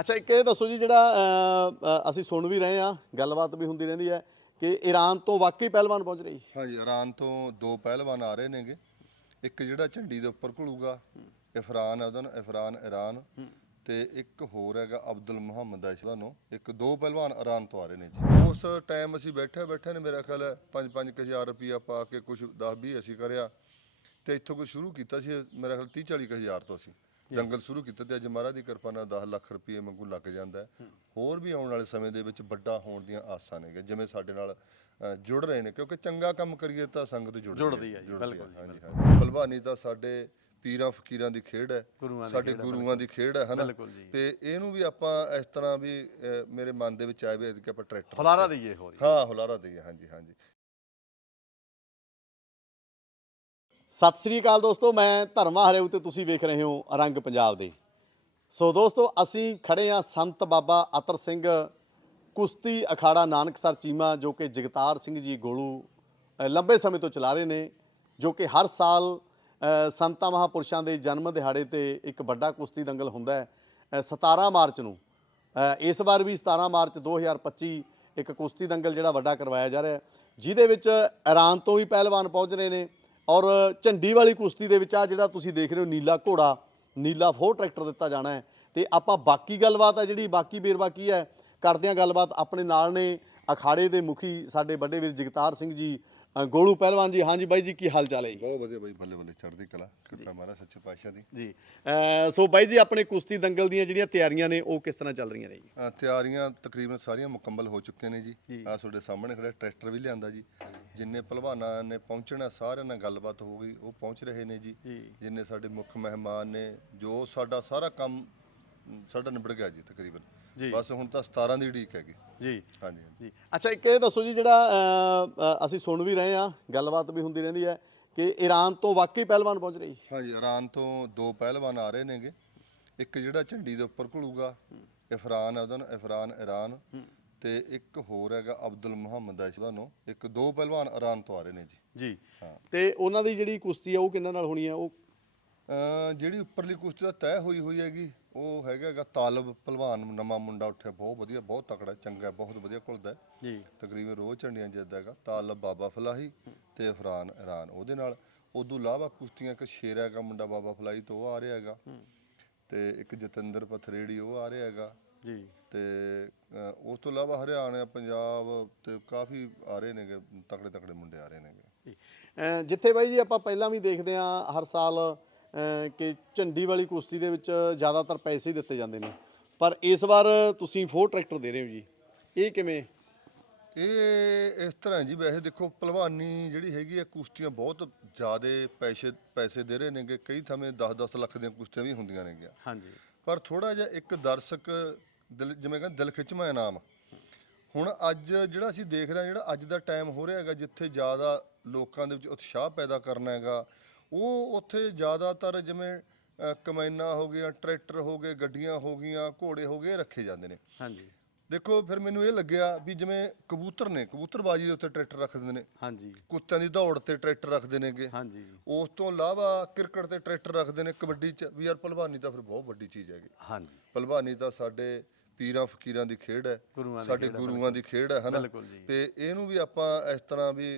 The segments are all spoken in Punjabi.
ਅੱਛਾ ਇੱਕ ਇਹ ਦੱਸੋ ਜੀ ਜਿਹੜਾ ਅ, ਅ, ਅਸੀਂ ਸੁਣ ਵੀ ਰਹੇ ਆ ਗੱਲਬਾਤ ਵੀ ਹੁੰਦੀ ਰਹਿੰਦੀ ਹੈ ਕਿ ਈਰਾਨ ਤੋਂ ਵਾਕਈ ਪਹਿਲਵਾਨ ਪਹੁੰਚ ਰਹੀ। ਹਾਂਜੀ ਇਰਾਨ ਤੋਂ ਦੋ ਪਹਿਲਵਾਨ ਆ ਰਹੇ ਨੇਗੇ। ਇੱਕ ਜਿਹੜਾ ਝੰਡੀ ਦੇ ਉੱਪਰ ਘੁਲੂਗਾ ਇਫਰਾਨ ਹੈ ਉਹਦਾ ਨਾਂ, ਇਫਰਾਨ ਇਰਾਨ। ਤੇ ਇੱਕ ਹੋਰ ਹੈਗਾ ਅਬਦੁਲ ਮੁਹੰਮਦ ਹੈ ਤੁਹਾਨੂੰ ਇੱਕ ਦੋ ਪਹਿਲਵਾਨ ਇਰਾਨ ਤੋਂ ਆ ਰਹੇ ਨੇ ਜੀ। ਉਸ ਟਾਈਮ ਅਸੀਂ ਬੈਠੇ ਬੈਠੇ ਨੇ ਮੇਰਾ ਖਿਆਲ ਹੈ 5-5000 ਰੁਪਇਆ ਪਾ ਕੇ ਕੁਝ 10-20 ਅਸੀਂ ਕਰਿਆ। ਤੇ ਇੱਥੋਂ ਕੁਝ ਸ਼ੁਰੂ ਕੀਤਾ ਸੀ ਮੇਰਾ ਖਿਆਲ 30-40 ਹਜ਼ਾਰ ਤੋਂ ਅਸੀਂ। ਦੰਗਲ ਸ਼ੁਰੂ ਕੀਤਾ ਤੇ ਅੱਜ ਮਹਾਰਾਜ ਦੀ ਕਿਰਪਾ ਨਾਲ 10 ਲੱਖ ਰੁਪਏ ਵਾਂਗੂ ਲੱਗ ਜਾਂਦਾ ਹੈ। ਹੋਰ ਵੀ ਆਉਣ ਵਾਲੇ ਸਮੇਂ ਦੇ ਵਿੱਚ ਵੱਡਾ ਹੋਣ ਦੀਆਂ ਆਸਾਂ ਨੇਗੇ ਜਿਵੇਂ ਸਾਡੇ ਨਾਲ ਜੁੜ ਰਹੇ ਨੇ ਕਿਉਂਕਿ ਚੰਗਾ ਕੰਮ ਕਰੀਏ ਤਾਂ ਸੰਗਤ ਜੁੜਦੀ ਜੁੜਦੀ ਹੈ ਜੀ, ਜੁੜਦੀ ਬਿਲਕੁਲ ਹਾਂਜੀ ਹਾਂਜੀ। ਭਲਵਾਨੀ ਤਾਂ ਸਾਡੇ ਪੀਰਾਂ ਫਕੀਰਾਂ ਦੀ ਖੇਡ ਹੈ ਸਾਡੇ ਹੈ, ਗੁਰੂਆਂ ਦੀ ਖੇਡ ਹੈ ਹਨਾ। ਤੇ ਇਹਨੂੰ ਵੀ ਆਪਾਂ ਇਸ ਤਰ੍ਹਾਂ ਵੀ ਮੇਰੇ ਮਨ ਦੇ ਵਿੱਚ ਆਇਆ ਵੀ ਕਿ ਆਪਾਂ ਟਰੈਕਟਰ ਫਲਾਰਾ ਦਈਏ ਹੋ। ਰਹੀ ਹਾਂ ਹੁਲਾਰਾ ਦਈਏ ਹਾਂਜੀ ਹਾਂਜੀ। ਸਤਿ ਸ੍ਰੀ ਅਕਾਲ ਦੋਸਤੋ, ਮੈਂ ਧਰਮਾ ਹਰੇਉ ਤੇ ਤੁਸੀਂ ਵੇਖ ਰਹੇ ਹੋ ਰੰਗ ਪੰਜਾਬ ਦੇ। ਸੋ ਦੋਸਤੋ, ਅਸੀਂ ਖੜੇ ਆ ਸੰਤ ਬਾਬਾ ਅਤਰ ਸਿੰਘ ਕੁਸ਼ਤੀ ਅਖਾੜਾ ਨਾਨਕਸਰ ਚੀਮਾ, ਜੋ ਕਿ ਜਗਤਾਰ ਸਿੰਘ ਜੀ ਗੋਲੂ ਲੰਬੇ ਸਮੇਂ ਤੋਂ ਚਲਾ ਰਹੇ ਨੇ, ਜੋ ਕਿ ਹਰ ਸਾਲ ਸੰਤਾਂ ਮਹਾਪੁਰਸ਼ਾਂ ਦੇ ਜਨਮ ਦਿਹਾੜੇ ਤੇ ਇੱਕ ਵੱਡਾ ਕੁਸ਼ਤੀ ਦੰਗਲ ਹੁੰਦਾ ਹੈ 17 ਮਾਰਚ ਨੂੰ। ਇਸ ਵਾਰ ਵੀ 17 ਮਾਰਚ 2025 ਇੱਕ ਕੁਸ਼ਤੀ ਦੰਗਲ ਜਿਹੜਾ ਵੱਡਾ ਕਰਵਾਇਆ ਜਾ ਰਿਹਾ ਜਿਹਦੇ ਵਿੱਚ ਇਰਾਨ ਤੋਂ ਵੀ ਪਹਿਲਵਾਨ ਪਹੁੰਚ ਰਹੇ ਨੇ ਔਰ ਝੰਡੀ ਵਾਲੀ ਕੁਸ਼ਤੀ ਦੇ ਵਿੱਚ ਆ ਜਿਹੜਾ ਤੁਸੀਂ ਦੇਖ ਰਹੇ ਹੋ ਨੀਲਾ ਘੋੜਾ, ਨੀਲਾ ਫੋਰ ਟਰੈਕਟਰ ਦਿੱਤਾ ਜਾਣਾ ਹੈ। ਤੇ ਆਪਾਂ ਬਾਕੀ ਗੱਲਬਾਤ ਹੈ ਜਿਹੜੀ ਬਾਕੀ ਬੇਰਵਾ ਕੀ ਹੈ ਕਰਦੇ ਹਾਂ ਗੱਲਬਾਤ ਆਪਣੇ ਨਾਲ ਨੇ ਅਖਾੜੇ ਦੇ ਮੁਖੀ ਸਾਡੇ ਵੱਡੇ ਵੀਰ ਜਗਤਾਰ ਸਿੰਘ ਜੀ ਅ, ਗੋਲੂ ਪਹਿਲਵਾਨ ਜੀ ਹਾਂਜੀ ਬਾਈ ਜੀ ਕੀ ਹਾਲ ਚਾਲ ਹੈ ਜੀ? ਬਹੁਤ ਵਧੀਆ ਬਾਈ ਬੱਲੇ ਬੱਲੇ ਚੜ੍ਹਦੀ ਕਲਾ ਕਿਰਪਾ ਮਹਾਰਾਜ ਸੱਚੇ ਪਾਤਸ਼ਾਹ ਦੀ। ਜੀ ਅ, ਸੋ ਬਾਈ ਜੀ ਆਪਣੇ ਕੁਸ਼ਤੀ ਦੰਗਲ ਦੀਆਂ ਜਿਹੜੀਆਂ ਤਿਆਰੀਆਂ ਨੇ ਉਹ ਕਿਸ ਤਰ੍ਹਾਂ ਚੱਲ ਰਹੀਆਂ ਨੇ ਜੀ? ਅ, ਤਿਆਰੀਆਂ ਤਕਰੀਬਨ ਸਾਰੀਆਂ ਮੁਕੰਮਲ ਹੋ ਚੁੱਕੀਆਂ ਨੇ ਜੀ। ਆ ਤੁਹਾਡੇ ਸਾਹਮਣੇ ਖੜਾ ਟਰੈਕਟਰ ਵੀ ਲਿਆਂਦਾ ਜੀ। ਜਿੰਨੇ ਪਹਿਲਵਾਨਾਂ ਨੇ ਪਹੁੰਚਣਾ ਸਾਰਿਆਂ ਨਾਲ ਗੱਲਬਾਤ ਹੋ ਗਈ ਉਹ ਪਹੁੰਚ ਰਹੇ ਨੇ ਜੀ। ਜੀ। ਜਿੰਨੇ ਸਾਡੇ ਮੁੱਖ ਮਹਿਮਾਨ ਨੇ ਜੋ ਸਾਡਾ ਸਾਰਾ ਕੰਮ ਸਾਡਾ ਨਿਬੜ ਗਿਆ ਜੀ ਤਕਰੀਬਨ। ਜੀ। ਬਸ ਹੁਣ ਤਾਂ 17 ਦੀ ਢੀਕ ਹੈਗੀ। ਜੀ। ਹਾਂਜੀ। ਜੀ। ਅੱਛਾ ਇੱਕ ਇਹ ਦੱਸੋ ਜੀ ਜਿਹੜਾ ਅ, ਅਸੀਂ ਸੁਣ ਵੀ ਰਹੇ ਆ ਗੱਲਬਾਤ ਵੀ ਹੁੰਦੀ ਰਹਿੰਦੀ ਹੈ ਕਿ ਈਰਾਨ ਤੋਂ ਵਾਕਈ ਪਹਿਲਵਾਨ ਪਹੁੰਚ ਰਹੀ ਹਾਂਜੀ ਇਰਾਨ ਤੋਂ ਦੋ ਪਹਿਲਵਾਨ ਆ ਰਹੇ ਨੇਗੇ। ਇੱਕ ਜਿਹੜਾ ਝੰਡੀ ਦੇ ਉੱਪਰ ਘੁਲੂਗਾ ਇਫਰਾਨ ਹੈ ਉਹਦਾ ਨਾਂ, ਇਫਰਾਨ ਇਰਾਨ। ਤੇ ਇੱਕ ਹੋਰ ਹੈਗਾ ਅਬਦੁਲ ਮੁਹੰਮਦ ਹੈ ਤੁਹਾਨੂੰ ਇੱਕ ਦੋ ਪਹਿਲਵਾਨ ਇਰਾਨ ਤੋਂ ਆ ਰਹੇ ਨੇ ਜੀ। ਜੀ। ਹਾਂ। ਤੇ ਉਹਨਾਂ ਦੀ ਜਿਹੜੀ ਕੁਸ਼ਤੀ ਆ ਉਹ ਕਿੰਨਾਂ ਨਾਲ ਹੋਣੀ ਆ? ਉਹ ਅਹ ਜਿਹੜੀ ਉੱਪਰਲੀ ਕੁਸ਼ਤੀ ਦਾ ਤੈਅ ਹੋਈ ਹੋਈ ਹੈਗੀ ਉਹ ਹੈਗਾ ਹੈਗਾ ਤਾਲਬ ਪਹਿਲਵਾਨ ਨਵਾਂ ਮੁੰਡਾ ਉੱਠਿਆ ਬਹੁਤ ਵਧੀਆ ਬਹੁਤ ਤਕੜਾ ਚੰਗਾ ਬਹੁਤ ਵਧੀਆ ਘੁਲਦਾ। ਜੀ। ਤਕਰੀਬਨ ਰੋਜ਼ ਝੰਡੀਆਂ ਜਿੱਤਦਾ ਹੈਗਾ ਤਾਲਬ ਬਾਬਾ ਫਲਾਹੀ ਤੇ ਇਫਰਾਨ ਇਰਾਨ ਉਹਦੇ ਨਾਲ। ਉਦੋਂ ਇਲਾਵਾ ਕੁਸ਼ਤੀਆਂ ਇੱਕ ਸ਼ੇਰ ਹੈਗਾ ਮੁੰਡਾ ਬਾਬਾ ਫਲਾਹੀ ਤੋਂ ਉਹ ਆ ਰਿਹਾ ਹੈਗਾ। ਤੇ ਇੱਕ ਜਤਿੰਦਰ ਪਥਰੇੜੀ ਉਹ ਆ ਰਿਹਾ ਹੈਗਾ। ਜੀ। ਤੇ ਅਹ, ਉਸ ਤੋਂ ਇਲਾਵਾ ਹਰਿਆਣਾ ਪੰਜਾਬ ਤੇ ਕਾਫੀ ਆ ਰਹੇ ਨੇਗੇ ਤਕੜੇ ਤਕੜੇ ਮੁੰਡੇ ਆ ਰਹੇ ਨੇਗੇ। ਜੀ। ਅ, ਜਿੱਥੇ ਬਾਈ ਜੀ ਆਪਾਂ ਪਹਿਲਾਂ ਵੀ ਦੇਖਦੇ ਆ ਹਰ ਸਾਲ ਕਿ ਝੰਡੀ ਵਾਲੀ ਕੁਸ਼ਤੀ ਦੇ ਵਿੱਚ ਜ਼ਿਆਦਾਤਰ ਪੈਸੇ ਹੀ ਦਿੱਤੇ ਜਾਂਦੇ ਨੇ। ਪਰ ਇਸ ਵਾਰ ਤੁਸੀਂ ਫੋਰ ਟਰੈਕਟਰ ਦੇ ਰਹੇ ਹੋ ਜੀ। ਇਹ ਕਿਵੇਂ? ਇਹ ਇਸ ਤਰ੍ਹਾਂ ਜੀ ਵੈਸੇ ਦੇਖੋ ਪਹਿਲਵਾਨੀ ਜਿਹੜੀ ਹੈਗੀ ਆ ਕੁਸ਼ਤੀਆਂ ਬਹੁਤ ਜ਼ਿਆਦੇ ਪੈਸੇ ਪੈਸੇ ਦੇ ਰਹੇ ਨੇਗੇ। ਕਈ ਥਾਵੇਂ 10-10 ਲੱਖ ਦੀਆਂ ਕੁਸ਼ਤੀਆਂ ਵੀ ਹੁੰਦੀਆਂ ਨੇਗੀਆਂ। ਹਾਂਜੀ। ਪਰ ਥੋੜਾ ਜਿਹਾ ਇੱਕ ਦਰਸ਼ਕ ਦਿਲ ਜਿਵੇਂ ਕਹਿੰਦੇ ਦਿਲ ਖਿੱਚਵਾਂ ਇਨਾਮ ਹੁਣ ਅੱਜ ਜਿਹੜਾ ਅਸੀਂ ਦੇਖ ਰਹੇ ਹਾਂ ਜਿਹੜਾ ਅੱਜ ਦਾ ਟਾਈਮ ਹੋ ਰਿਹਾ ਹੈਗਾ ਜਿੱਥੇ ਜ਼ਿਆਦਾ ਲੋਕਾਂ ਦੇ ਵਿੱਚ ਉਤਸ਼ਾਹ ਪੈਦਾ ਕਰਨਾ ਹੈਗਾ ਉਹ ਉੱਥੇ ਜ਼ਿਆਦਾਤਰ ਜਿਵੇਂ ਅ, ਕਮੈਨਾਂ ਹੋ ਗਈਆਂ ਟਰੈਕਟਰ ਹੋ ਗਏ ਗੱਡੀਆਂ ਹੋ ਗਈਆਂ ਘੋੜੇ ਹੋ ਗਏ ਇਹ ਰੱਖੇ ਜਾਂਦੇ ਨੇ। ਹਾਂਜੀ। ਦੇਖੋ ਫਿਰ ਮੈਨੂੰ ਇਹ ਲੱਗਿਆ ਵੀ ਜਿਵੇਂ ਕਬੂਤਰ ਨੇ ਕਬੂਤਰਬਾਜੀ ਦੇ ਉੱਤੇ ਟਰੈਕਟਰ ਰੱਖ ਦਿੰਦੇ ਨੇ। ਹਾਂਜੀ। ਕੁੱਤਿਆਂ ਦੀ ਦੌੜ ਤੇ ਟਰੈਕਟਰ ਰੱਖਦੇ ਨੇਗੇ। ਹਾਂਜੀ। ਉਸ ਤੋਂ ਇਲਾਵਾ ਕ੍ਰਿਕਟ ਤੇ ਟਰੈਕਟਰ ਰੱਖਦੇ ਨੇ ਕਬੱਡੀ ਚ ਵੀ ਯਾਰ ਭਲਵਾਨੀ ਤਾਂ ਫਿਰ ਬਹੁਤ ਵੱਡੀ ਚੀਜ਼ ਹੈਗੀ। ਹਾਂਜੀ। ਭਲਵਾਨੀ ਤਾਂ ਸਾਡੇ ਪੀਰਾਂ ਫਕੀਰਾਂ ਦੀ ਖੇਡ ਹੈ ਸਾਡੇ ਗੁਰੂਆਂ ਦੀ ਖੇਡ ਹੈ ਹਨਾ। ਤੇ ਇਹਨੂੰ ਵੀ ਆਪਾਂ ਇਸ ਤਰ੍ਹਾਂ ਵੀ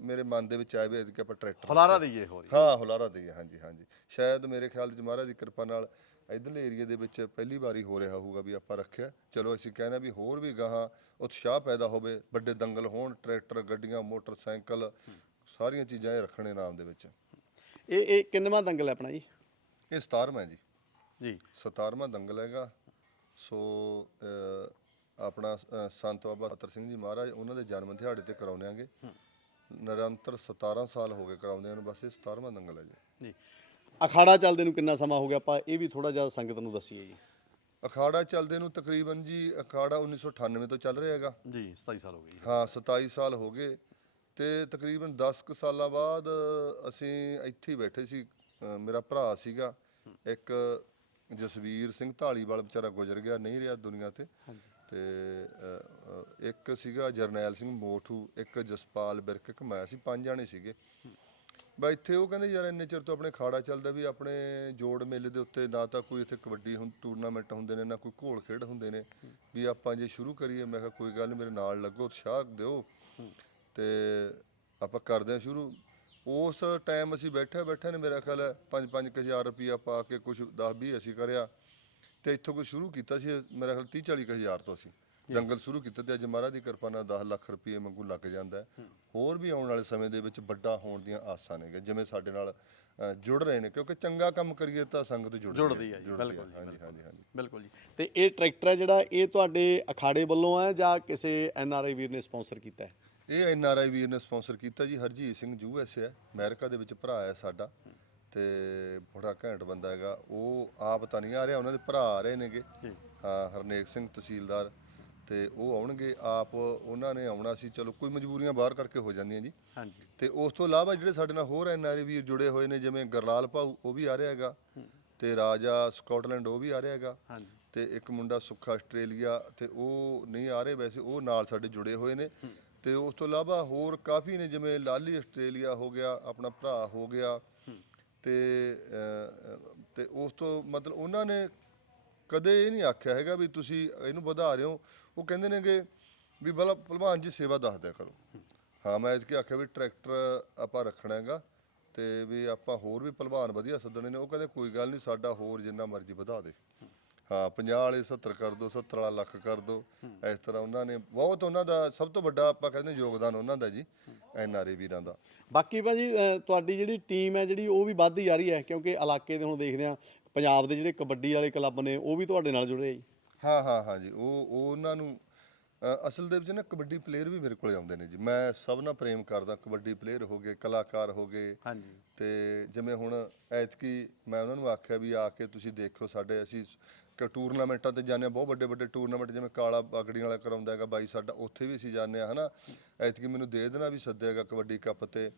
ਮੇਰੇ ਮਨ ਦੇ ਵਿੱਚ ਆਇਆ ਵੀ ਕਿ ਆਪਾਂ ਟਰੈਕਟਰ ਫਲਾਰਾ ਦਈਏ ਹੋ। ਰਹੀ ਹਾਂ ਹੁਲਾਰਾ ਦਈਏ ਹਾਂਜੀ ਹਾਂਜੀ। ਸ਼ਾਇਦ ਮੇਰੇ ਖਿਆਲ 'ਚ ਮਹਾਰਾਜ ਦੀ ਕਿਰਪਾ ਨਾਲ ਇਧਰਲੇ ਏਰੀਆ ਦੇ ਵਿੱਚ ਪਹਿਲੀ ਵਾਰੀ ਹੋ ਰਿਹਾ ਹੋਊਗਾ ਵੀ ਆਪਾਂ ਰੱਖਿਆ। ਚਲੋ ਅਸੀਂ ਕਹਿੰਦੇ ਵੀ ਹੋਰ ਵੀ ਗਾਹਾਂ ਉਤਸ਼ਾਹ ਪੈਦਾ ਹੋਵੇ ਵੱਡੇ ਦੰਗਲ ਹੋਣ ਟਰੈਕਟਰ ਗੱਡੀਆਂ ਮੋਟਰਸਾਈਕਲ ਸਾਰੀਆਂ ਚੀਜ਼ਾਂ ਇਹ ਰੱਖਣੇ ਨਾਮ ਦੇ ਵਿੱਚ। ਇਹ ਇਹ ਕਿੰਨਵਾਂ ਦੰਗਲ ਹੈ ਆਪਣਾ ਜੀ? ਇਹ 17ਵਾਂ ਜੀ। ਜੀ। 17ਵਾਂ ਦੰਗਲ ਹੈਗਾ। ਸੋ ਆਪਣਾ ਸੰਤ ਬਾਬਾ ਅਤਰ ਸਿੰਘ ਜੀ ਮਹਾਰਾਜ ਉਹਨਾਂ ਦੇ ਜਨਮ ਦਿਹਾੜੇ ਤੇ ਕਰਾਉਣੇਾਂਗੇ ਨਿਰੰਤਰ 17 ਸਾਲ ਹੋ ਗਏ ਕਰਾਉਂਦਿਆਂ ਨੂੰ ਬਸ ਇਹ 17ਵਾਂ ਦੰਗਲ ਹੈ ਜੀ। ਜੀ। ਅਖਾੜਾ ਚੱਲਦੇ ਨੂੰ ਕਿੰਨਾ ਸਮਾਂ ਹੋ ਗਿਆ? ਆਪਾਂ ਇਹ ਵੀ ਥੋੜਾ ਜਿਹਾ ਸੰਗਤ ਨੂੰ ਦੱਸੀਏ ਜੀ। ਅਖਾੜਾ ਚੱਲਦੇ ਨੂੰ ਤਕਰੀਬਨ ਜੀ ਅਖਾੜਾ 1998 ਤੋਂ ਚੱਲ ਰਿਹਾ ਹੈਗਾ। ਜੀ 27 ਸਾਲ ਹੋ ਗਏ ਜੀ। ਹਾਂ 27 ਸਾਲ ਹੋ ਗਏ। ਤੇ ਤਕਰੀਬਨ 10 ਕੁ ਸਾਲਾਂ ਬਾਅਦ ਅਸੀਂ ਇੱਥੇ ਹੀ ਬੈਠੇ ਸੀ। ਮੇਰਾ ਭਰਾ ਸੀਗਾ ਇੱਕ ਜਸਵੀਰ ਸਿੰਘ ਢਾਲੀਵਾਲ ਵਿਚਾਰਾ ਗੁਜ਼ਰ ਗਿਆ ਨਹੀਂ ਰਿਹਾ ਦੁਨੀਆ ਤੇ। ਤੇ ਇੱਕ ਸੀਗਾ ਜਰਨੈਲ ਸਿੰਘ ਮੋਠੂ ਇੱਕ ਜਸਪਾਲ ਬਿਰਕ ਇੱਕ ਮੈਂ ਸੀ ਪੰਜ ਜਾਣੇ ਸੀਗੇ। ਬਾ ਇੱਥੇ ਉਹ ਕਹਿੰਦੇ ਯਾਰ ਇੰਨੇ ਚਿਰ ਤੋਂ ਆਪਣੇ ਖਾੜਾ ਚੱਲਦਾ ਵੀ ਆਪਣੇ ਜੋੜ ਮੇਲੇ ਦੇ ਉੱਤੇ ਨਾ ਤਾਂ ਕੋਈ ਇੱਥੇ ਕਬੱਡੀ ਹੁਣ ਟੂਰਨਾਮੈਂਟ ਹੁੰਦੇ ਨੇ ਨਾ ਕੋਈ ਘੋਲ ਖੇਡ ਹੁੰਦੇ ਨੇ। ਵੀ ਆਪਾਂ ਜੇ ਸ਼ੁਰੂ ਕਰੀਏ ਮੈਂ ਕਿਹਾ ਕੋਈ ਗੱਲ ਨਹੀਂ ਮੇਰੇ ਨਾਲ ਲੱਗੋ ਉਤਸ਼ਾਹ ਦਿਓ। ਤੇ ਆਪਾਂ ਕਰਦੇ ਹਾਂ ਸ਼ੁਰੂ। ਉਸ ਟਾਈਮ ਅਸੀਂ ਬੈਠੇ ਬੈਠੇ ਨੇ ਮੇਰਾ ਖਿਆਲ ਹੈ 5-5000 ਰੁਪਇਆ ਪਾ ਕੇ ਕੁਝ 10-20 ਅਸੀਂ ਕਰਿਆ ਤੇ ਇੱਥੋਂ ਕੁਝ ਸ਼ੁਰੂ ਕੀਤਾ ਸੀ ਮੇਰਾ ਖਿਆਲ 30-40 ਹਜ਼ਾਰ ਤੋਂ ਅਸੀਂ। ਦੰਗਲ ਸ਼ੁਰੂ ਕੀਤਾ ਤੇ ਅੱਜ ਮਹਾਰਾਜ ਦੀ ਕਿਰਪਾ ਨਾਲ 10 ਲੱਖ ਰੁਪਏ ਵਾਂਗੂ ਲੱਗ ਜਾਂਦਾ। ਹੋਰ ਵੀ ਆਉਣ ਵਾਲੇ ਸਮੇਂ ਦੇ ਵਿੱਚ ਵੱਡਾ ਹੋਣ ਦੀਆਂ ਆਸਾਂ ਨੇ ਜਿਵੇਂ ਸਾਡੇ ਨਾਲ ਜੁੜ ਰਹੇ ਨੇ ਕਿਉਂਕਿ ਚੰਗਾ ਕੰਮ ਕਰੀਏ ਤਾਂ ਸੰਗਤ ਜੁੜਦੀ ਜੁੜਦੀ ਹੈ ਜੀ, ਬਿਲਕੁਲ ਜੀ, ਹਾਂਜੀ ਹਾਂਜੀ ਹਾਂਜੀ। ਬਿਲਕੁਲ ਜੀ। ਤੇ ਇਹ ਟਰੈਕਟਰ ਹੈ ਜਿਹੜਾ ਇਹ ਤੁਹਾਡੇ ਅਖਾੜੇ ਵੱਲੋਂ ਹੈ ਜਾਂ ਕਿਸੇ ਐਨ ਆਰ ਆਈ ਵੀਰ ਨੇ ਸਪਾਂਸਰ ਕੀਤਾ ਹੈ? ਇਹ ਐਨ ਆਰ ਆਈ ਵੀਰ ਨੇ ਸਪਾਂਸਰ ਕੀਤਾ ਜੀ ਹਰਜੀਤ ਸਿੰਘ ਯੂ ਐਸ ਹੈ ਅਮਰੀਕਾ ਦੇ ਵਿੱਚ ਭਰਾ ਹੈ ਸਾਡਾ ਤੇ ਬੜਾ ਘੈਂਟ ਬੰਦਾ ਹੈਗਾ। ਉਹ ਆਪ ਤਾਂ ਨਹੀਂ ਆ ਰਿਹਾ ਉਹਨਾਂ ਦੇ ਭਰਾ ਆ ਰਹੇ ਨੇਗੇ। ਹਾਂ। ਹਰਨੇਕ ਸਿੰਘ ਤਹਿਸੀਲਦਾਰ ਤੇ ਉਹ ਆਉਣਗੇ। ਆਪ ਉਹਨਾਂ ਨੇ ਆਉਣਾ ਸੀ ਚਲੋ ਕੋਈ ਮਜਬੂਰੀਆਂ ਬਾਹਰ ਕਰਕੇ ਹੋ ਜਾਂਦੀਆਂ ਜੀ। ਹਾਂਜੀ। ਤੇ ਉਸ ਤੋਂ ਇਲਾਵਾ ਜਿਹੜੇ ਸਾਡੇ ਨਾਲ ਹੋਰ ਐਨ ਆਰ ਆਈ ਵੀਰ ਜੁੜੇ ਹੋਏ ਨੇ ਜਿਵੇਂ ਗਰਲਾਲ ਭਾਊ ਉਹ ਵੀ ਆ ਰਿਹਾ ਹੈਗਾ। ਤੇ ਰਾਜਾ ਸਕਾਟਲੈਂਡ ਉਹ ਵੀ ਆ ਰਿਹਾ ਹੈਗਾ। ਹਾਂਜੀ। ਤੇ ਇੱਕ ਮੁੰਡਾ ਸੁੱਖਾ ਆਸਟ੍ਰੇਲੀਆ ਤੇ ਉਹ ਨਹੀਂ ਆ ਰਹੇ ਵੈਸੇ ਉਹ ਨਾਲ ਸਾਡੇ ਜੁੜੇ ਹੋਏ ਨੇ। ਤੇ ਉਸ ਤੋਂ ਇਲਾਵਾ ਹੋਰ ਕਾਫੀ ਨੇ ਜਿਵੇਂ ਲਾਲੀ ਆਸਟ੍ਰੇਲੀਆ ਹੋ ਗਿਆ ਆਪਣਾ ਭਰਾ ਹੋ ਗਿਆ ਤੇ ਅਹ, ਤੇ ਉਸ ਤੋਂ ਮਤਲਬ ਉਹਨਾਂ ਨੇ ਕਦੇ ਇਹ ਨਹੀਂ ਆਖਿਆ ਹੈਗਾ ਵੀ ਤੁਸੀਂ ਇਹਨੂੰ ਵਧਾ ਰਹੇ ਹੋ। ਉਹ ਕਹਿੰਦੇ ਨੇ ਕਿ ਵੀ ਬਲਾ ਭਲਵਾਨ ਜੀ ਸੇਵਾ ਦੱਸ ਦਿਆ ਕਰੋ। ਹਾਂ। ਮੈਂ ਇਸ ਕੇ ਆਖਿਆ ਵੀ ਟਰੈਕਟਰ ਆਪਾਂ ਰੱਖਣਾ ਹੈਗਾ ਤੇ ਵੀ ਆਪਾਂ ਹੋਰ ਵੀ ਭਲਵਾਨ ਵਧੀਆ ਸੱਦਣੇ ਨੇ। ਉਹ ਕਹਿੰਦੇ ਕੋਈ ਗੱਲ ਨਹੀਂ ਸਾਡਾ ਹੋਰ ਜਿੰਨਾ ਮਰਜ਼ੀ ਵਧਾ ਦੇ। ਹਾਂ 50 ਵਾਲੇ 70 ਕਰ ਦੋ 70 ਵਾਲਾ ਲੱਖ ਕਰ ਦੋ। ਇਸ ਤਰ੍ਹਾਂ ਉਹਨਾਂ ਨੇ ਬਹੁਤ ਉਹਨਾਂ ਦਾ ਸਭ ਤੋਂ ਵੱਡਾ ਆਪਾਂ ਕਹਿੰਦੇ ਯੋਗਦਾਨ ਉਹਨਾਂ ਦਾ ਜੀ ਐਨ ਆਰ ਵੀਰਾਂ ਦਾ। ਬਾਕੀ ਭਾਜੀ ਤੁਹਾਡੀ ਜਿਹੜੀ ਟੀਮ ਹੈ ਜਿਹੜੀ ਉਹ ਵੀ ਵੱਧਦੀ ਜਾ ਰਹੀ ਹੈ ਕਿਉਂਕਿ ਇਲਾਕੇ ਦੇ ਹੁਣ ਦੇਖਦੇ ਆ ਪੰਜਾਬ ਦੇ ਜਿਹੜੇ ਕਬੱਡੀ ਵਾਲੇ ਕਲੱਬ ਨੇ ਉਹ ਵੀ ਤੁਹਾਡੇ ਨਾਲ ਜੁੜੇ ਆ ਜੀ। ਹਾਂ ਹਾਂ ਹਾਂ ਜੀ ਉਹ ਉਹ ਉਹਨਾਂ ਨੂੰ ਅ, ਅਸਲ ਦੇ ਵਿੱਚ ਨਾ ਕਬੱਡੀ ਪਲੇਅਰ ਵੀ ਮੇਰੇ ਕੋਲੇ ਆਉਂਦੇ ਨੇ ਜੀ। ਮੈਂ ਸਭ ਨਾਲ ਪ੍ਰੇਮ ਕਰਦਾ ਕਬੱਡੀ ਪਲੇਅਰ ਹੋ ਗਏ ਕਲਾਕਾਰ ਹੋ ਗਏ। ਹਾਂਜੀ। ਤੇ ਜਿਵੇਂ ਹੁਣ ਐਤਕੀ ਮੈਂ ਉਹਨਾਂ ਨੂੰ ਆਖਿਆ ਵੀ ਆ ਕੇ ਤੁਸੀਂ ਦੇਖੋ ਸਾਡੇ ਅਸੀਂ ਕ ਟੂਰਨਾਮੈਂਟਾਂ ਤੇ ਜਾਂਦੇ ਹਾਂ ਬਹੁਤ ਵੱਡੇ ਵੱਡੇ ਟੂਰਨਾਮੈਂਟ ਜਿਵੇਂ ਕਾਲਾ ਬਾਗੜੀ ਵਾਲਾ ਕਰਾਉਂਦਾ ਹੈਗਾ ਬਾਈ ਸਾਡਾ ਉੱਥੇ ਵੀ ਅਸੀਂ ਜਾਂਦੇ ਹਾਂ ਹਨਾ? ਐਤਕੀ ਮੈਨੂੰ ਦੇ ਦੇਣਾ ਵੀ ਸੱਦਿਆਗਾ ਕਬੱਡੀ ਕੱਪ ਤੇ।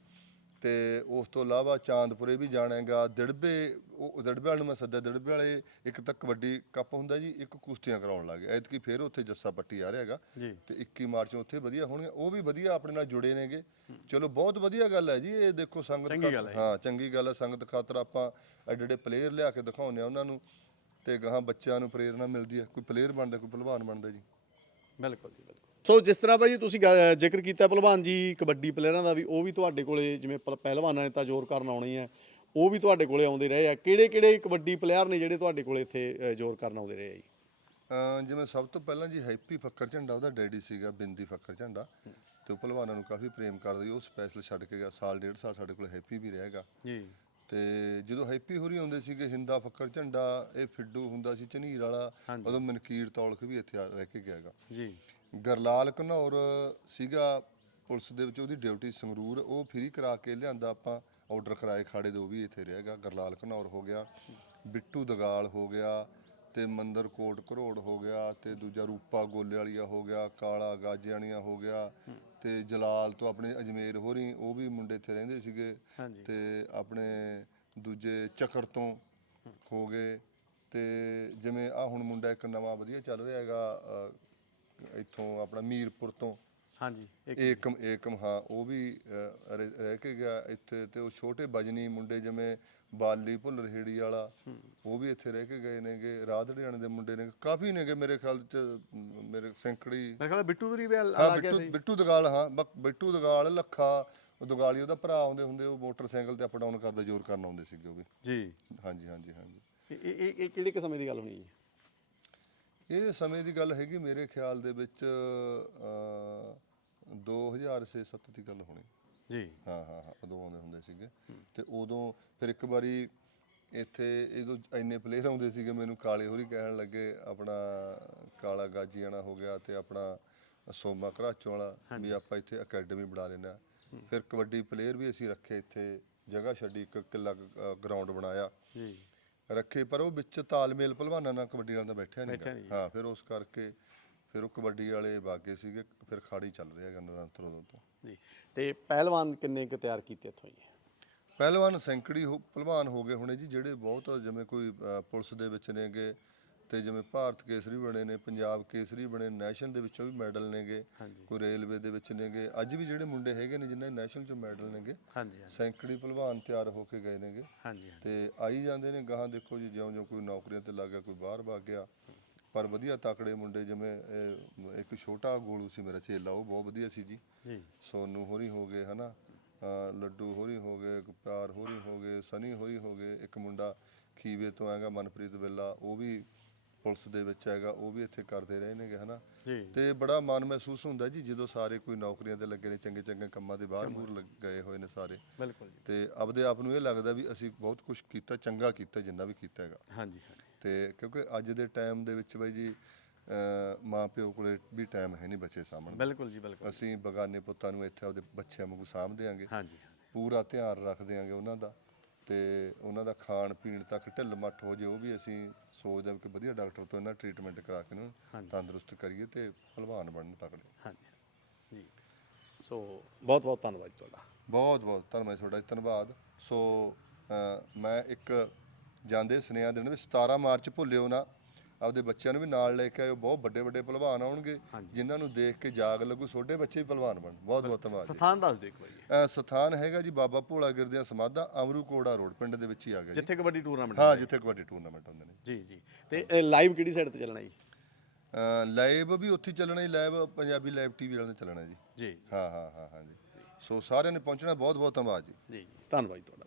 ਤੇ ਉਸ ਤੋਂ ਇਲਾਵਾ ਚਾਂਦਪੁਰੇ ਵੀ ਜਾਣਾ ਹੈਗਾ ਦਿੜਬੇ ਉਹ ਦਿੜਬੇ ਵਾਲੇ ਨੂੰ ਮੈਂ ਸੱਦਿਆ ਦਿੜਬੇ ਵਾਲੇ ਇੱਕ ਤਾਂ ਕਬੱਡੀ ਕੱਪ ਹੁੰਦਾ ਜੀ ਇੱਕ ਕੁਸ਼ਤੀਆਂ ਕਰਾਉਣ ਲੱਗੇ ਐਤਕੀ ਫੇਰ ਉੱਥੇ ਜੱਸਾ ਪੱਟੀ ਆ ਰਿਹਾ ਹੈਗਾ ਜੀ। ਤੇ 21 ਮਾਰਚ ਨੂੰ ਉੱਥੇ ਵਧੀਆ ਹੋਣਗੀਆਂ ਉਹ ਵੀ ਵਧੀਆ ਆਪਣੇ ਨਾਲ ਜੁੜੇ ਨੇਗੇ। ਚਲੋ ਬਹੁਤ ਵਧੀਆ ਗੱਲ ਹੈ ਜੀ ਇਹ ਦੇਖੋ ਸੰਗਤ ਚੰਗੀ ਖਾਤਰ- ਗੱਲ ਹੈ। ਹਾਂ ਚੰਗੀ ਗੱਲ ਹੈ ਸੰਗਤ ਖਾਤਰ ਆਪਾਂ ਐਡੇ ਐਡੇ ਪਲੇਅਰ ਲਿਆ ਕੇ ਦਿਖਾਉਂਦੇ ਆ ਉਹਨਾਂ ਨੂੰ। ਤੇ ਗਾਹਾਂ ਬੱਚਿਆਂ ਨੂੰ ਪ੍ਰੇਰਣਾ ਮਿਲਦੀ ਹੈ ਕੋਈ ਪਲੇਅਰ ਬਣਦਾ ਕੋਈ ਪਹਿਲਵਾਨ ਬਣਦਾ ਜੀ। ਬਿਲਕੁਲ ਜੀ ਬਿਲਕੁਲ। ਸੋ ਜਿਸ ਤਰ੍ਹਾਂ ਭਾਜੀ ਤੁਸੀਂ ਗ- ਜ਼ਿਕਰ ਕੀਤਾ ਪਹਿਲਵਾਨ ਜੀ ਕਬੱਡੀ ਪਲੇਅਰਾਂ ਦਾ ਵੀ ਉਹ ਵੀ ਤੁਹਾਡੇ ਕੋਲੇ ਜਿਵੇਂ ਪਹਿ- ਪਹਿਲਵਾਨਾਂ ਨੇ ਤਾਂ ਜ਼ੋਰ ਕਰਨ ਆਉਣੇ ਹੀ ਉਹ ਵੀ ਤੁਹਾਡੇ ਕੋਲੇ ਆਉਂਦੇ ਰਹੇ ਆ। ਕਿਹੜੇ ਕਿਹੜੇ ਕਬੱਡੀ ਪਲੇਅਰ ਨੇ ਜਿਹੜੇ ਤੁਹਾਡੇ ਕੋਲੇ ਇੱਥੇ ਅ, ਜ਼ੋਰ ਕਰਨ ਆਉਂਦੇ ਰਹੇ ਆ ਜੀ? ਅਮ ਜਿਵੇਂ ਸਭ ਤੋਂ ਪਹਿਲਾਂ ਜੀ ਹੈਪੀ ਫੱਕਰ ਝੰਡਾ ਉਹਦਾ ਡੈਡੀ ਸੀਗਾ ਬਿੰਦੀ ਫੱਕਰ ਝੰਡਾ। ਤੇ ਉਹ ਪਹਿਲਵਾਨਾਂ ਨੂੰ ਕਾਫੀ ਪ੍ਰੇਮ ਕਰਦਾ ਜੀ ਉਹ ਸਪੈਸ਼ਲ ਛੱਡ ਕੇ ਗਿਆ ਸਾਲ ਡੇਢ ਸਾਲ ਸਾਡੇ ਕੋਲ ਹੈਪੀ ਵੀ ਰਹੇਗਾ ਜੀ। ਤੇ ਜਦੋਂ ਹੈਪੀ ਹੋਰੀ ਆਉਂਦੇ ਸੀਗੇ ਹਿੰਦਾ ਫੱਕਰ ਝੰਡਾ ਇਹ ਫਿੱਡੂ ਹੁੰਦਾ ਸੀ ਝਨੀਰ ਵਾਲਾ ਉਦੋਂ ਮਨਕੀਰ ਤੌਲਖ ਵੀ ਇੱਥੇ ਆ- ਰਹਿ ਕੇ ਗਿਆਗਾ ਜੀ। ਗਰਲਾਲ ਘਨੌਰ ਸੀਗਾ ਪੁਲਿਸ ਦੇ ਵਿੱਚ ਉਹਦੀ ਡਿਊਟੀ ਸੰਗਰੂਰ ਉਹ ਫ੍ਰੀ ਕਰਾ ਕੇ ਲਿਆਂਦਾ ਆਪਾਂ ਆਰਡਰ ਕਰਾਏ ਖਾੜੇ ਦੇ ਉਹ ਵੀ ਇੱਥੇ ਰਹੇਗਾ ਗਰਲਾਲ ਘਨੌਰ ਹੋ ਗਿਆ ਬਿੱਟੂ ਦਗਾਲ ਹੋ ਗਿਆ ਤੇ ਮੰਦਰ ਕੋਟ ਘਰੋੜ ਹੋ ਗਿਆ ਤੇ ਦੂਜਾ ਰੂਪਾ ਗੋਲੇ ਵਾਲੀਆ ਹੋ ਗਿਆ ਕਾਲਾ ਗਾਜਿਆਣੀਆਂ ਹੋ ਗਿਆ ਤੇ ਜਲਾਲ ਤੋਂ ਆਪਣੇ ਅਜਮੇਰ ਹੋਰੀ ਉਹ ਵੀ ਮੁੰਡੇ ਇੱਥੇ ਰਹਿੰਦੇ ਸੀਗੇ ਤੇ ਆਪਣੇ ਦੂਜੇ ਚੱਕਰ ਤੋਂ ਹੋ ਗਏ ਤੇ ਜਿਵੇਂ ਆ ਹੁਣ ਮੁੰਡਾ ਇੱਕ ਨਵਾਂ ਵਧੀਆ ਚੱਲ ਰਿਹਾ ਹੈਗਾ ਇੱਥੋਂ ਆਪਣਾ ਮੀਰਪੁਰ ਤੋਂ ਹਾਂਜੀ ਇੱਕ ਏਕਮ ਏਕਮ ਹਾਂ ਉਹ ਵੀ ਰਹਿ ਰਹਿ ਕੇ ਗਿਆ ਇੱਥੇ ਤੇ ਉਹ ਛੋਟੇ ਬਜਨੀ ਮੁੰਡੇ ਜਿਵੇਂ ਬਾਲੀ ਭੁੱਲਰ ਹੇੜੀ ਵਾਲਾ ਉਹ ਵੀ ਇੱਥੇ ਰਹਿ ਕੇ ਗਏ ਨੇਗੇ ਰਾਧੜਿਆਣੇ ਦੇ ਮੁੰਡੇ ਨੇ ਕਾਫੀ ਨੇਗੇ ਮੇਰੇ ਖਿਆਲ ਚ ਮ, ਮੇਰੇ ਸੈਂਕੜੀ। ਮੇਰੇ ਖਿਆਲ ਬਿੱਟੂ ਦਰੀ ਵੀ ਆ ਹਾਂ ਆ ਗਿਆ ਬਿੱਟੂ ਸੀ। ਬਿੱਟੂ ਦਗਾਲ ਹਾਂ ਬਕ- ਬਿੱਟੂ ਦਗਾਲ ਲੱਖਾ ਉਹ ਦਗਾਲੀ ਉਹਦਾ ਭਰਾ ਆਉਂਦੇ ਹੁੰਦੇ ਉਹ ਮੋਟਰਸਾਈਕਲ ਤੇ ਅਪ ਡਾਊਨ ਕਰਦਾ ਜ਼ੋਰ ਕਰਨ ਆਉਂਦੇ ਸੀਗੇ ਉਹ ਵੀ। ਜੀ। ਹਾਂਜੀ ਹਾਂਜੀ ਹਾਂਜੀ। ਇਹ ਇਹ ਇਹ ਕਿਹੜੇ ਕੁ ਸਮੇਂ ਦੀ ਗੱਲ ਹੋਣੀ ਜੀ ਇਹ ਸਮੇਂ ਦੀ ਗੱਲ ਹੈਗੀ ਮੇਰੇ ਖਿਆਲ ਦੇ ਵਿੱਚ ਅ 2006-7 ਦੀ ਗੱਲ ਹੋਣੀ। ਜੀ। ਹਾਂ ਹਾਂ ਹਾਂ ਉਦੋਂ ਆਉਂਦੇ ਹੁੰਦੇ ਸੀਗੇ। ਤੇ ਉਦੋਂ ਫਿਰ ਇੱਕ ਵਾਰੀ ਇੱਥੇ ਜਦੋਂ ਇੰਨੇ ਪਲੇਅਰ ਆਉਂਦੇ ਸੀਗੇ ਮੈਨੂੰ ਕਾਲੇ ਹੋਰੀ ਕਹਿਣ ਲੱਗੇ ਆਪਣਾ ਕਾਲਾ ਗਾਜੀਆਣਾ ਹੋ ਗਿਆ ਤੇ ਆਪਣਾ ਸੋਮਾ ਘਰਾਚੋਂ ਵਾਲਾ ਵੀ ਆਪਾਂ ਇੱਥੇ ਅਕੈਡਮੀ ਬਣਾ ਲੈਣਾ ਫਿਰ ਕਬੱਡੀ ਪਲੇਅਰ ਵੀ ਅਸੀਂ ਰੱਖੇ ਇੱਥੇ ਜਗ੍ਹਾ ਛੱਡੀ ਇੱਕ ਕਿੱਲਾ ਗਰਾਊਂਡ ਬਣਾਇਆ। ਜੀ। ਰੱਖੇ ਪਰ ਉਹ ਵਿੱਚ ਤਾਲਮੇਲ ਪਹਿਲਵਾਨਾਂ ਨਾਲ ਕਬੱਡੀ ਨਾਲ ਤਾਂ ਬੈਠਿਆ ਨਹੀਂ ਨੀ ਹਾਂ ਫਿਰ ਉਸ ਕਰਕੇ ਫਿਰ ਉਹ ਕਬੱਡੀ ਵਾਲੇ ਬਾਗੇ ਸੀਗੇ ਫਿਰ ਖਾੜੀ ਚੱਲ ਰਿਹਾ ਗਾ ਨਿਰੰਤਰ ਉਦੋਂ ਤੋਂ। ਜੀ ਤੇ ਪਹਿਲਵਾਨ ਕਿੰਨੇ ਕੁ ਤਿਆਰ ਕੀਤੇ ਇੱਥੋਂ ਜੀ? ਪਹਿਲਵਾਨ ਸੈਂਕੜੀ ਹੋ ਪਹਿਲਵਾਨ ਹੋ ਗਏ ਹੋਣੇ ਜੀ ਜਿਹੜੇ ਬਹੁਤ ਜਿਵੇਂ ਕੋਈ ਅ, ਪੁਲਿਸ ਦੇ ਵਿੱਚ ਨੇਗੇ ਤੇ ਜਿਵੇਂ ਭਾਰਤ ਕੇਸਰੀ ਬਣੇ ਨੇ ਪੰਜਾਬ ਕੇਸਰੀ ਬਣੇ ਨੈਸ਼ਨਲ ਦੇ ਵਿੱਚੋਂ ਵੀ ਮੈਡਲ ਨੇਗੇ ਹਾਂਜੀ। ਕੋਈ ਰੇਲਵੇ ਦੇ ਵਿੱਚ ਨੇਗੇ ਅੱਜ ਵੀ ਜਿਹੜੇ ਮੁੰਡੇ ਹੈਗੇ ਨੇ ਜਿਨ੍ਹਾਂ ਦੇ ਨੈਸ਼ਨਲ ਚੋਂ ਮੈਡਲ ਨੇਗੇ ਹਾਂਜੀ ਸੈਂਕੜੀ ਪਹਿਲਵਾਨ ਤਿਆਰ ਹੋ ਕੇ ਗਏ ਨੇਗੇ ਹਾਂਜੀ। ਤੇ ਆਈ ਜਾਂਦੇ ਨੇ ਗਾਹਾਂ ਦੇਖੋ ਜੀ ਜਿਉਂ-ਜਿਉਂ ਕੋਈ ਨੌਕਰੀਆਂ ਤੇ ਲੱਗ ਗਿਆ ਕੋਈ ਬਾਹਰ ਭੱਗ ਗਿਆ ਪਰ ਵਧੀਆ ਤਕੜੇ ਮੁੰਡੇ ਜਿਵੇਂ ਇਹ ਇੱਕ ਛੋਟਾ ਗੋਲੂ ਸੀ ਮੇਰਾ ਚੇਲਾ ਉਹ ਬਹੁਤ ਵਧੀਆ ਸੀ ਜੀ। ਜੀ। ਸੋਨੂ ਹੋਰੀ ਹੋ ਗਏ ਹਨਾ? ਅਹ ਲੱਡੂ ਹੋਰੀ ਹੋ ਗਏ ਪਿਆਰ ਹੋਰੀ ਹੋ ਗਏ ਸਨੀ ਹੋਰੀ ਹੋ ਗਏ ਇੱਕ ਮੁੰਡਾ ਖੀਵੇ ਤੋਂ ਹੈਗਾ ਮਨਪ੍ਰੀਤ ਬਿੱਲਾ ਉਹ ਵੀ ਪੁਲਿਸ ਦੇ ਵਿੱਚ ਹੈਗਾ ਉਹ ਵੀ ਇੱਥੇ ਕਰਦੇ ਰਹੇ ਨੇਗੇ ਹਨਾ? ਜੀ। ਤੇ ਬੜਾ ਮਾਣ ਮਹਿਸੂਸ ਹੁੰਦਾ ਜੀ ਜਦੋਂ ਸਾਰੇ ਕੋਈ ਨੌਕਰੀਆਂ ਤੇ ਲੱਗੇ ਨੇ ਚੰਗੇ ਚੰਗੇ ਕੰਮਾਂ ਦੇ ਬਾਹਰ ਬੂਰ ਲੱਗ ਗਏ ਹੋਏ ਨੇ ਸਾਰੇ। ਬਿਲਕੁਲ ਜੀ। ਤੇ ਆਪਦੇ ਆਪ ਨੂੰ ਇਹ ਲੱਗਦਾ ਵੀ ਅਸੀਂ ਬਹੁਤ ਕੁਝ ਕੀਤਾ ਚੰਗਾ ਕੀਤਾ ਜਿੰਨਾ ਵੀ ਕੀਤਾ ਹੈਗਾ। ਹਾਂਜੀ ਹਾਂਜੀ। ਤੇ ਕਿਉਂਕਿ ਅੱਜ ਦੇ ਟਾਈਮ ਦੇ ਵਿੱਚ ਬਾਈ ਜੀ ਅਹ ਮਾਂ ਪਿਓ ਕੋਲੇ ਵੀ ਟਾਈਮ ਹੈ ਨਹੀਂ ਬੱਚੇ ਸਾਹਮਣੇ ਬਿਲਕੁਲ ਜੀ ਬਿਲਕੁਲ। ਅਸੀਂ ਬਗਾਨੇ ਪੁੱਤਾਂ ਨੂੰ ਇੱਥੇ ਆਪਦੇ ਬੱਚਿਆਂ ਵਾਂਗੂ ਸਾਂਭਦੇ ਆਂਗੇ। ਹਾਂਜੀ ਪੂਰਾ ਧਿਆਨ ਰੱਖਦੇ ਆਂਗੇ ਉਹਨਾਂ ਦਾ ਤੇ ਉਹਨਾਂ ਦਾ ਖਾਣ ਪੀਣ ਤੱਕ ਢਿੱਲ ਮੱਠ ਹੋ ਜੇ ਉਹ ਵੀ ਅਸੀਂ ਸੋਚਦੇ ਹਾਂ ਕਿ ਵਧੀਆ ਡਾਕਟਰ ਤੋਂ ਇਹਨਾਂ ਟ੍ਰੀਟਮੈਂਟ ਕਰਾ ਕੇ ਨੂੰ ਹਾਂਜੀ। ਤੰਦਰੁਸਤ ਕਰੀਏ ਤੇ ਭਲਵਾਨ ਬਣਨ ਤਕੜੇ। ਹਾਂਜੀ ਜੀ। ਸੋ ਬਹੁਤ ਬਹੁਤ ਧੰਨਵਾਦ ਜੀ ਤੁਹਾਡਾ। ਬਹੁਤ ਬਹੁਤ ਧੰਨਵਾਦ ਤੁਹਾਡਾ ਜੀ, ਧੰਨਵਾਦ। ਸੋ ਮੈਂ ਇੱਕ ਜਾਂਦੇ ਸੁਨੇਹਾ ਦੇਣ ਵੀ 17 ਮਾਰਚ ਭੁੱਲਿਓ ਨਾ। ਆਪਦੇ ਬੱਚਿਆਂ ਨੂੰ ਵੀ ਨਾਲ ਲੈ ਕੇ ਆਇਓ। ਬਹੁਤ ਵੱਡੇ ਵੱਡੇ ਭਲਵਾਨ ਆਉਣਗੇ ਜਿਨ੍ਹਾਂ ਨੂੰ ਦੇਖ ਕੇ ਜਾਗ ਲੱਗੂ। ਛੋਟੇ ਬੱਚੇ ਵੀ ਭਲਵਾਨ ਬਣ। ਬਹੁਤ ਬਹੁਤ ਧੰਨਵਾਦ ਜੀ। ਸਥਾਨ ਦੱਸ ਦਿਓ ਇੱਕ ਵਾਰੀ। ਸਥਾਨ ਹੈਗਾ ਜੀ ਬਾਬਾ ਭੋਲਾ ਗਿਰਦਿਆਂ ਸਮਾਧਾ ਅਮਰੂ ਕੋੜਾ ਰੋਡ ਪਿੰਡ ਦੇ ਵਿੱਚ ਹੀ ਆ ਗਿਆ ਜੀ। ਜਿੱਥੇ ਕਬੱਡੀ ਟੂਰਨਾਮੈਂਟ ਹਾਂ ਜਿੱਥੇ ਕਬੱਡੀ ਟੂਰਨਾਮੈਂਟ ਹੁੰਦੇ ਨੇ। ਜੀ ਜੀ। ਤੇ ਲਾਈਵ ਕਿਹੜੀ ਸਾਈਡ ਤੇ ਚੱਲਣਾ ਜੀ? ਲਾਈਵ ਵੀ ਉੱਥੇ ਹੀ ਚੱਲਣਾ ਜੀ। ਲਾਈਵ ਪੰਜਾਬੀ ਲਾਈਵ ਟੀਵੀ ਵਾਲਿਆਂ ਨੇ ਚੱਲਣਾ ਜੀ ਜੀ। ਹਾਂ ਹਾਂ ਹਾਂ ਹਾਂ ਜੀ। ਸੋ ਸਾਰਿਆਂ ਨੇ ਪਹੁੰਚਣਾ। ਬਹੁਤ ਬਹੁਤ ਧੰਨਵਾਦ ਜੀ। ਜੀ ਜੀ। ਧੰਨਵਾਦ ਜੀ ਤੁਹਾਡਾ।